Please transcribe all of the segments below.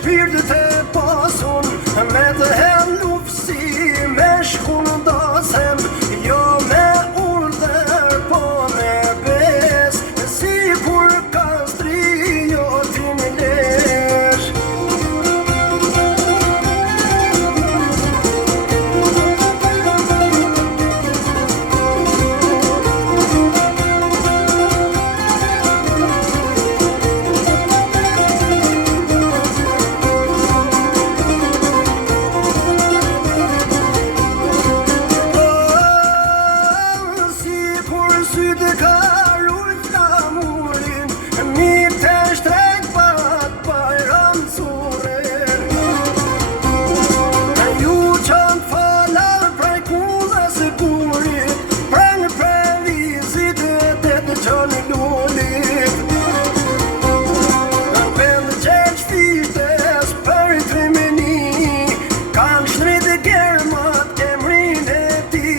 shpirtit e pasun, me të hem lufsi, me shkun dasem, jo me urdhër, po me bes, si kur kastri jo t'im lesh. Sytë ka rujt flamurin, mi të shtrejt pat bajram curin. Ju qanë falar prej kullës burit, preng prej vizit dhe të qanë lullit. Bëndë qeq fishtes për i trimeni, kanë shnrit e germat kemrin e ti.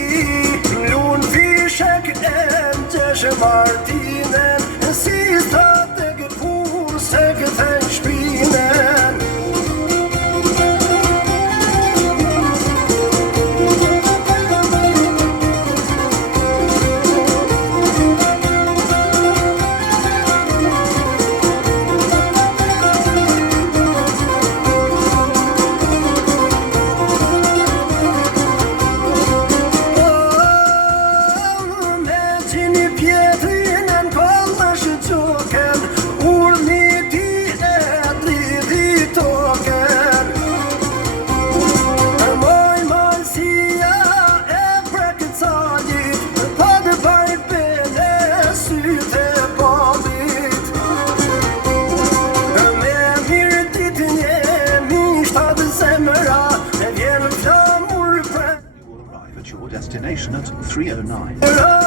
Mlun fishek Martinen, si strateg kur se këthen shpinen. At your destination at 3:09.